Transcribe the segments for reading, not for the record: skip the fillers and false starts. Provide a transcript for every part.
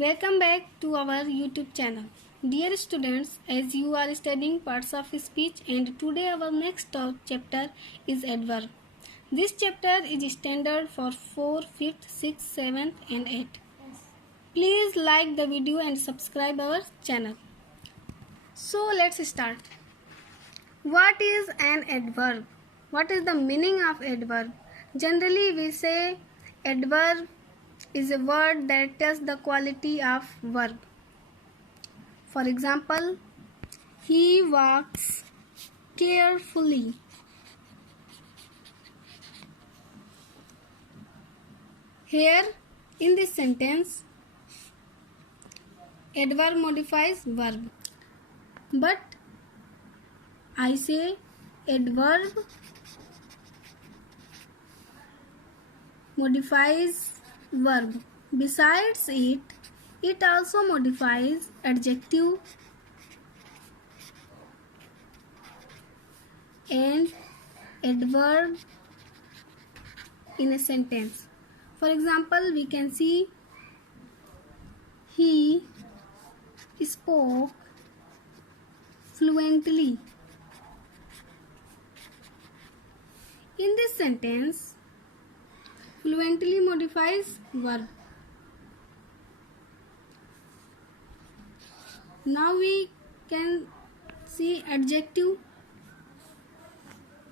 Welcome back to our YouTube channel. Dear students, as you are studying parts of speech, and today our next chapter is adverb. This chapter is standard for 4th, 5th, 6th, 7th and 8th. Please like the video and subscribe our channel. So let's start. What is an adverb? What is the meaning of adverb? Generally we say adverb is a word that tells the quality of verb. For example, he walks carefully. Here in this sentence, adverb modifies verb. But I say adverb modifies verb. Besides it also modifies adjective and adverb in a sentence. For example, we can see he spoke fluently. In this sentence, fluently modifies verb. Now we can see adjective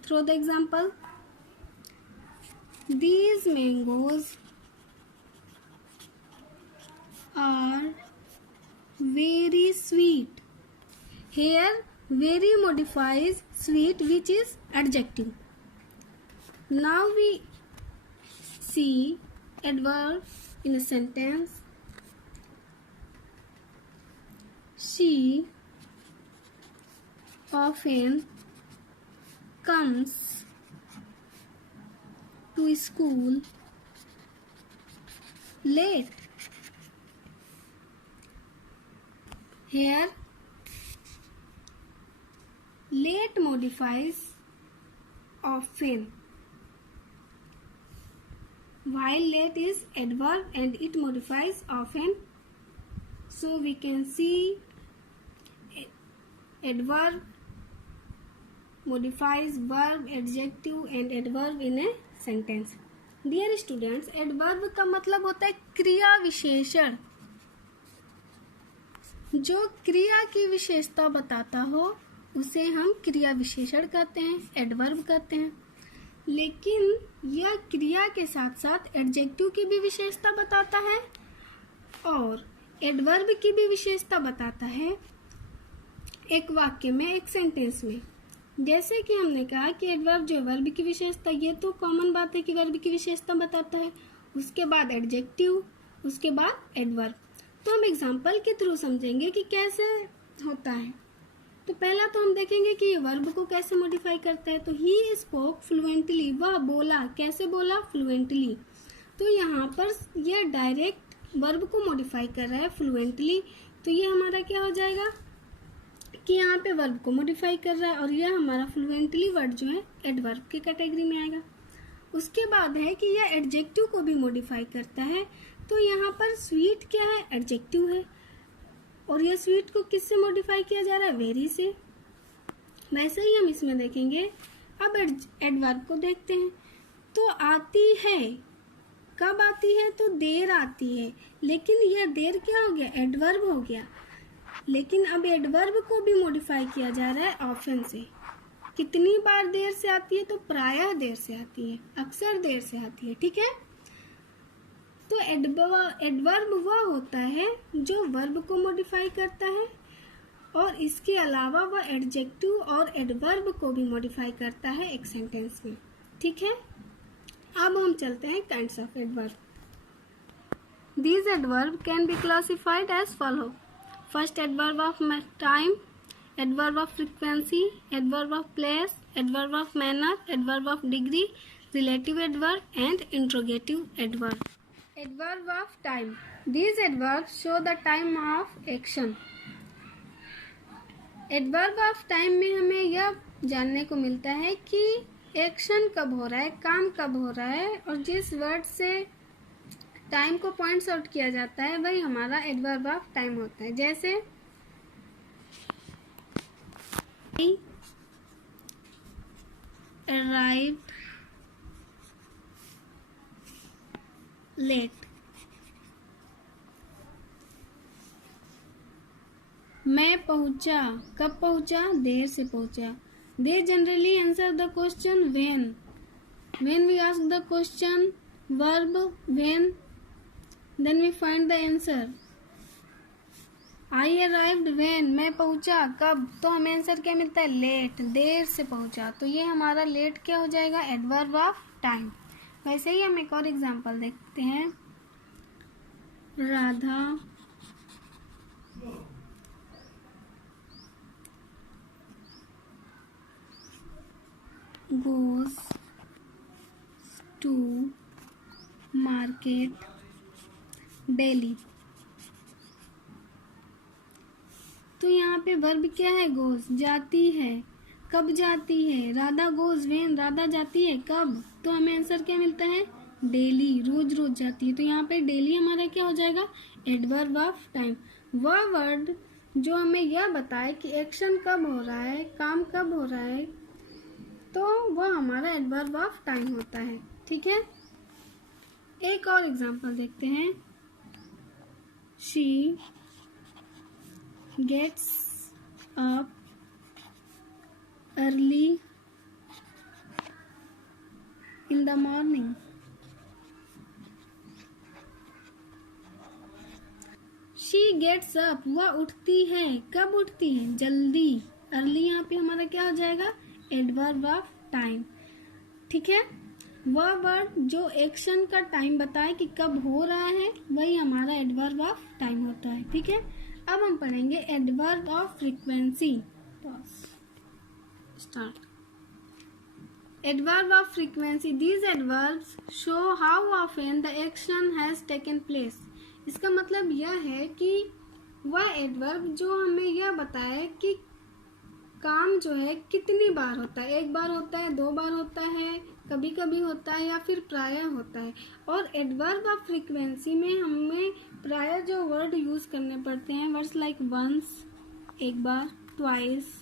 through the example. These mangoes are very sweet. Here very modifies sweet, which is adjective. Now we see adverb in a sentence. She often comes to school late. Here late modifies often, while late is adverb and it modifies often. So we can see adverb modifies verb, adjective and adverb in a sentence. Dear students, adverb का मतलब होता है क्रिया विशेषण. जो क्रिया की विशेषता बताता हो उसे हम क्रिया विशेषण कहते हैं, एडवर्ब कहते हैं. लेकिन यह क्रिया के साथ साथ एडजेक्टिव की भी विशेषता बताता है और एडवर्ब की भी विशेषता बताता है एक वाक्य में, एक सेंटेंस में. जैसे कि हमने कहा कि एडवर्ब जो वर्ब की विशेषता, ये तो कॉमन बात है कि वर्ब की विशेषता बताता है, उसके बाद एडजेक्टिव, उसके बाद एडवर्ब. तो हम एग्जाम्पल के थ्रू समझेंगे कि कैसे होता है. तो पहला तो हम देखेंगे कि ये वर्ब को कैसे मॉडिफाई करता है. तो ही स्पोक फ्लुएंटली, वह बोला. कैसे बोला? फ्लुएंटली. तो यहाँ पर यह डायरेक्ट वर्ब को मॉडिफाई कर रहा है फ्लुएंटली. तो ये हमारा क्या हो जाएगा कि यहाँ पे वर्ब को मॉडिफाई कर रहा है और यह हमारा फ्लुएंटली वर्ड जो है एडवर्ब की कैटेगरी में आएगा. उसके बाद है कि यह एडजेक्टिव को भी मॉडिफाई करता है. तो यहाँ पर स्वीट क्या है? एडजेक्टिव है. और यह स्वीट को किससे मॉडिफाई किया जा रहा है? वेरी से. वैसे ही हम इसमें देखेंगे. अब एडवर्ब को देखते हैं. तो आती है, कब आती है? तो देर आती है. लेकिन यह देर क्या हो गया? एडवर्ब हो गया. लेकिन अब एडवर्ब को भी मॉडिफाई किया जा रहा है ऑफन से. कितनी बार देर से आती है? तो प्रायः देर से आती है, अक्सर देर से आती है. ठीक है. तो एडवर्ब वह होता है जो वर्ब को मॉडिफाई करता है और इसके अलावा वह एडजेक्टिव और एडवर्ब को भी मॉडिफाई करता है एक सेंटेंस में. ठीक है. अब हम चलते हैं kinds of adverb. These adverbs can be classified as follow. First, adverb of time, adverb of frequency, adverb of place, adverb of manner, adverb of degree, relative adverb and interrogative adverb. Adverb of time. These adverbs show the time of action. Adverb of time में हमें यह जानने को मिलता है कि action कब हो रहा है, काम कब हो रहा है और जिस वर्ड से टाइम को पॉइंट्स आउट किया जाता है, वही हमारा एडवर्ब ऑफ टाइम होता है। जैसे arrived late, मैं पहुंचा, कब पहुंचा, देर से पहुंचा। They generally answer the question when we ask the question verb when, then we find the answer. I arrived when, मैं पहुंचा कब, तो हमें आंसर क्या मिलता है, लेट, देर से पहुंचा। तो ये हमारा लेट क्या हो जाएगा, एडवर्ब ऑफ टाइम। वैसे ही हम एक और एग्जांपल देखते हैं। Radha goes to market daily। तो यहाँ पे वर्ब क्या है, गोज, जाती है, कब जाती है। राधा गोज वेन, राधा जाती है कब, तो हमें आंसर क्या मिलता है, डेली, रोज रोज जाती है। तो यहाँ पे डेली हमारा क्या हो जाएगा, एडवर्ब ऑफ टाइम। वह वर्ड जो हमें यह बताए कि एक्शन कब हो रहा है, काम कब हो रहा है, तो वह हमारा एडवर्ब ऑफ टाइम होता है। ठीक है, एक और एग्जांपल देखते हैं। She gets up early in the morning। She gets up, वह उठती है, कब उठती है, जल्दी। अर्ली यहाँ पे हमारा क्या हो जाएगा, एडवर्ब ऑफ टाइम। ठीक है, वह वर्ड जो एक्शन का टाइम बताए कि कब हो रहा है, वही हमारा एडवर्ब ऑफ टाइम होता है। ठीक है, अब हम पढ़ेंगे adverb of frequency. Start. Adverb of frequency, these adverbs show how often the action has taken place. इसका मतलब यह है कि वह एडवर्ब जो हमें यह बताए कि काम जो है कितनी बार होता है, एक बार होता है, दो बार होता है, कभी कभी होता है, या फिर प्रायः होता है। और एडवर्ब ऑफ फ्रीक्वेंसी में हमें प्रायः जो वर्ड यूज करने पड़ते हैं, वर्ड्स लाइक वंस, एक बार, ट्वाइस,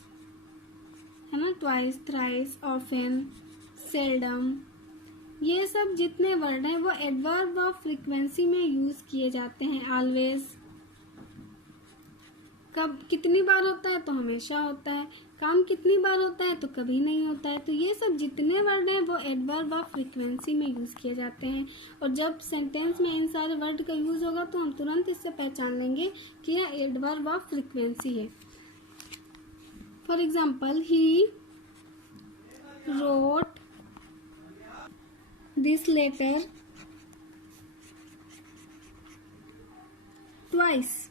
है ना, ट्वाइस, थ्राइस, ऑफन, सेल्डम, ये सब जितने वर्ड हैं वो एडवर्ब ऑफ फ्रीक्वेंसी में यूज किए जाते हैं। ऑलवेज, कब कितनी बार होता है, तो हमेशा होता है। काम कितनी बार होता है, तो कभी नहीं होता है। तो ये सब जितने वर्ड हैं वो एडवर्ब ऑफ फ्रीक्वेंसी में यूज किए जाते हैं। और जब सेंटेंस में इन सारे वर्ड का यूज होगा तो हम तुरंत इससे पहचान लेंगे कि यह एडवर्ब ऑफ फ्रीक्वेंसी है। For example, he wrote this letter twice.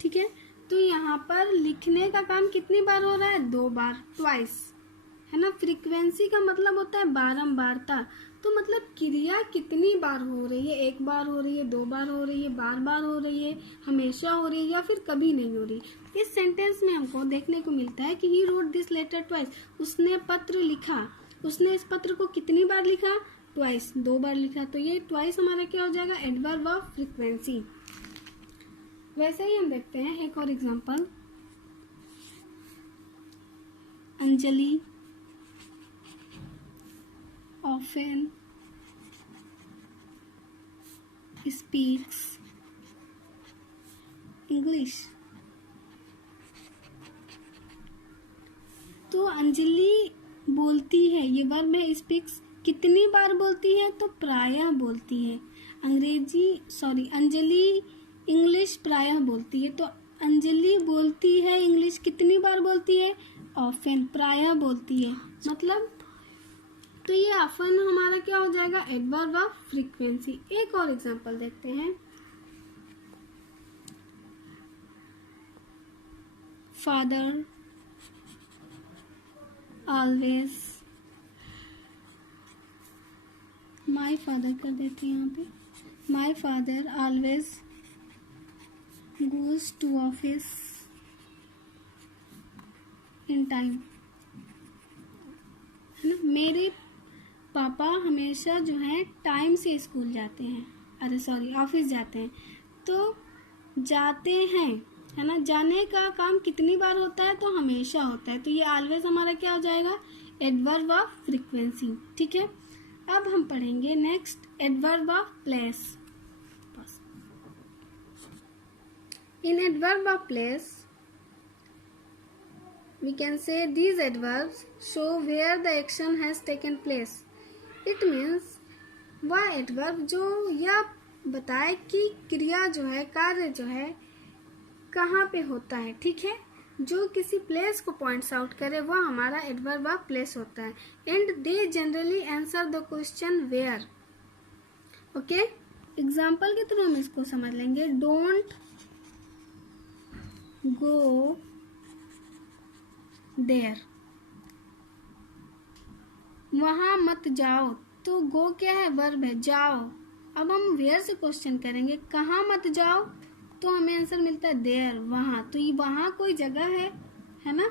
ठीक है, तो यहाँ पर लिखने का काम कितनी बार हो रहा है, दो बार, ट्वाइस, है ना। फ्रीक्वेंसी का मतलब होता है बारंबारता। तो मतलब क्रिया कितनी बार हो रही है, एक बार हो रही है, दो बार हो रही है, बार बार हो रही है, हमेशा हो रही है, या फिर कभी नहीं हो रही। इस सेंटेंस में हमको देखने को मिलता है कि he wrote this letter twice, उसने पत्र लिखा। उसने इस पत्र को कितनी बार लिखा, ट्वाइस, दो बार लिखा। तो ये ट्वाइस हमारा क्या हो जाएगा, एडवर्ब ऑफ फ्रीक्वेंसी। वैसे ही हम देखते हैं एक और example. Anjali often speaks English. तो अंजलि बोलती है, ये वर्ब है, स्पीक्स कितनी बार बोलती है, तो प्रायः बोलती है। अंजलि इंग्लिश प्रायः बोलती है। तो अंजलि बोलती है इंग्लिश कितनी बार बोलती है, ऑफन, प्रायः बोलती है। मतलब तो ये ऑफन हमारा क्या हो जाएगा, एडवर्ब ऑफ फ्रीक्वेंसी। एक और एग्जांपल देखते हैं। फादर ऑलवेज, माई फादर कर देते हैं यहाँ पे। My father always goes to office in time, है ना। पापा हमेशा जो है टाइम से स्कूल जाते हैं, अरे सॉरी ऑफिस जाते हैं। तो जाते हैं है ना, जाने का काम कितनी बार होता है, तो हमेशा होता है। तो ये ऑलवेज हमारा क्या हो जाएगा, एडवर्ब ऑफ फ्रीक्वेंसी। ठीक है, अब हम पढ़ेंगे next adverb of place. In adverb of place we can say these adverbs show where the action has taken place. It means वह एडवर्ब जो यह बताए कि क्रिया जो है, कार्य जो है कहाँ पे होता है। ठीक है, जो किसी प्लेस को पॉइंट्स आउट करे वह हमारा एडवर्ब ऑफ प्लेस होता है। And they generally answer the question where. Okay, example के थ्रू हम इसको समझ लेंगे। डोंट गो देयर, वहां मत जाओ। तो गो क्या है, वर्ब है, जाओ। अब हम वेयर से क्वेश्चन करेंगे, कहाँ मत जाओ, तो हमें आंसर मिलता है देयर, वहां। तो ये वहां कोई जगह है ना,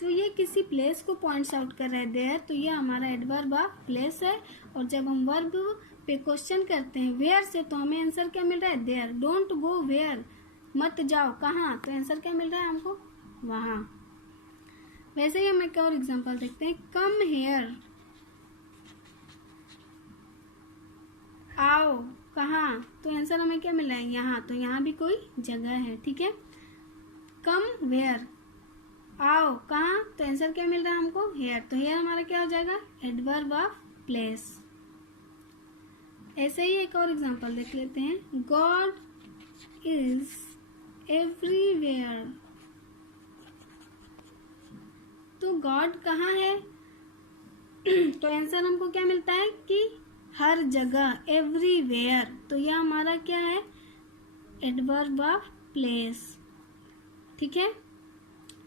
तो ये किसी प्लेस को पॉइंट्स आउट कर रहा है देयर, तो ये हमारा एडवर्ब ऑफ प्लेस है। और जब हम वर्ब पे क्वेश्चन करते हैं वेयर से, तो हमें आंसर क्या मिल रहा है, देयर। डोंट गो वेयर, मत जाओ कहाँ, तो आंसर क्या मिल रहा है हमको, वहां। वैसे ही हम एक और एग्जांपल देखते हैं। कम हेयर, आओ कहाँ, तो आंसर हमें क्या मिल रहा है, यहाँ। तो यहाँ भी कोई जगह है। ठीक है, कम वेयर, आओ कहाँ, तो आंसर क्या मिल रहा है हमको, हेयर। तो हेयर हमारा क्या हो जाएगा, एडवर्ब ऑफ प्लेस। ऐसे ही एक और एग्जांपल देख लेते हैं। गॉड इज एवरीवेयर, तो गॉड कहाँ है, तो आंसर हमको क्या मिलता है कि हर जगह, एवरीवेयर। तो यह हमारा क्या है, एडवर्ब ऑफ प्लेस। ठीक है,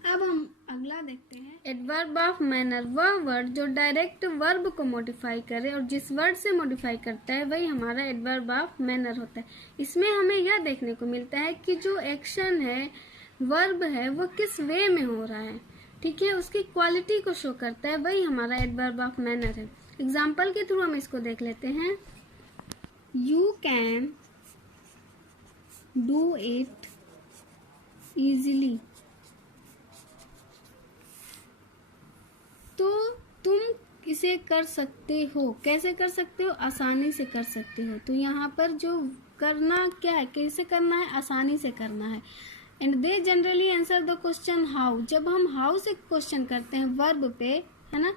अब हम अगला देखते हैं। एडवर्ब ऑफ मैनर, वह वर्ड जो डायरेक्ट वर्ब को मॉडिफाई करे, और जिस वर्ड से मॉडिफाई करता है वही हमारा एडवर्ब ऑफ मैनर होता है। इसमें हमें यह देखने को मिलता है कि जो एक्शन है, वर्ब है, वो किस वे में हो रहा है। ठीक है, उसकी क्वालिटी को शो करता है, वही हमारा एडवर्ब ऑफ मैनर है। एग्जाम्पल के थ्रू हम इसको देख लेते हैं। You can do it easily, तो तुम इसे कर सकते हो। कैसे कर सकते हो, आसानी से कर सकते हो। तो यहाँ पर जो करना क्या है, कैसे करना है, आसानी से करना है। And they generally answer the question how, जब हम हाउ से क्वेश्चन करते हैं वर्ब पे, है ना,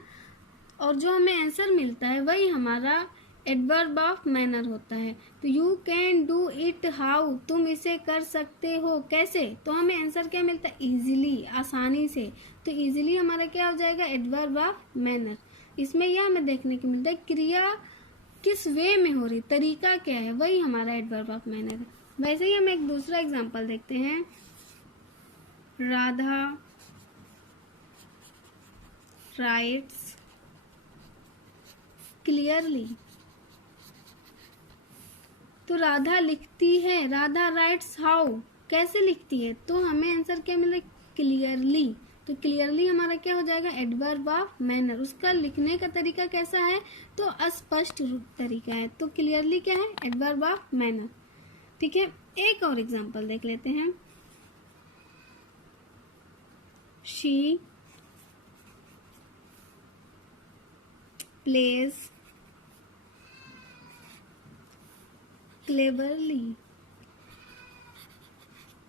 और जो हमें आंसर मिलता है वही हमारा एडवर्ब ऑफ मैनर होता है। तो you can do it how, तुम इसे कर सकते हो कैसे, तो हमें आंसर क्या मिलता है, इजीली, आसानी से। तो इजीली हमारा क्या हो जाएगा, एडवर्ब ऑफ मैनर। इसमें यह हमें देखने को मिलता है क्रिया किस वे में हो रही, तरीका क्या है, वही हमारा एडवर्ब ऑफ मैनर है। वैसे ही हम एक दूसरा एग्जाम्पल देखते हैं। राधा राइट्स क्लियरली, तो राधा लिखती है, राधा राइट्स हाउ, कैसे लिखती है, तो हमें आंसर क्या मिले, क्लियरली। तो क्लियरली हमारा क्या हो जाएगा, एडवर्ब ऑफ मैनर। उसका लिखने का तरीका कैसा है, तो अस्पष्ट तरीका है। तो क्लियरली क्या है, एडवर्ब ऑफ मैनर। ठीक है, एक और एग्जांपल देख लेते हैं। शी प्लेज क्लेवरली,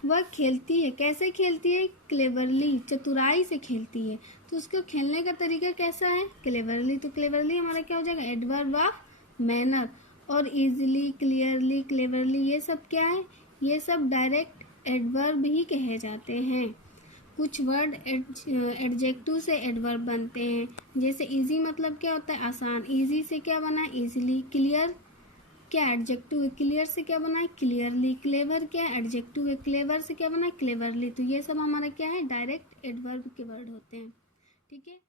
वह खेलती है, कैसे खेलती है, क्लेवरली, चतुराई से खेलती है। तो उसको खेलने का तरीका कैसा है, क्लेवरली। तो क्लेवरली हमारा क्या हो जाएगा, एडवर्ब ऑफ मैनर। और इजीली, क्लियरली, क्लेवरली, ये सब क्या है, ये सब डायरेक्ट एडवर्ब ही कहे जाते हैं। कुछ वर्ड एडजेक्टिव से एडवर्ब बनते हैं, जैसे इजी मतलब क्या होता है, आसान, इजी से क्या बना है, इजीली। क्लियर क्या एडजेक्टिव, क्लियर से क्या बना है, क्लियरली। क्लेवर क्या एडजेक्टिव है, क्लेवर से क्या बना है, क्लेवरली। तो ये सब हमारा क्या है, डायरेक्ट एडवर्ब के वर्ड होते हैं। ठीक है।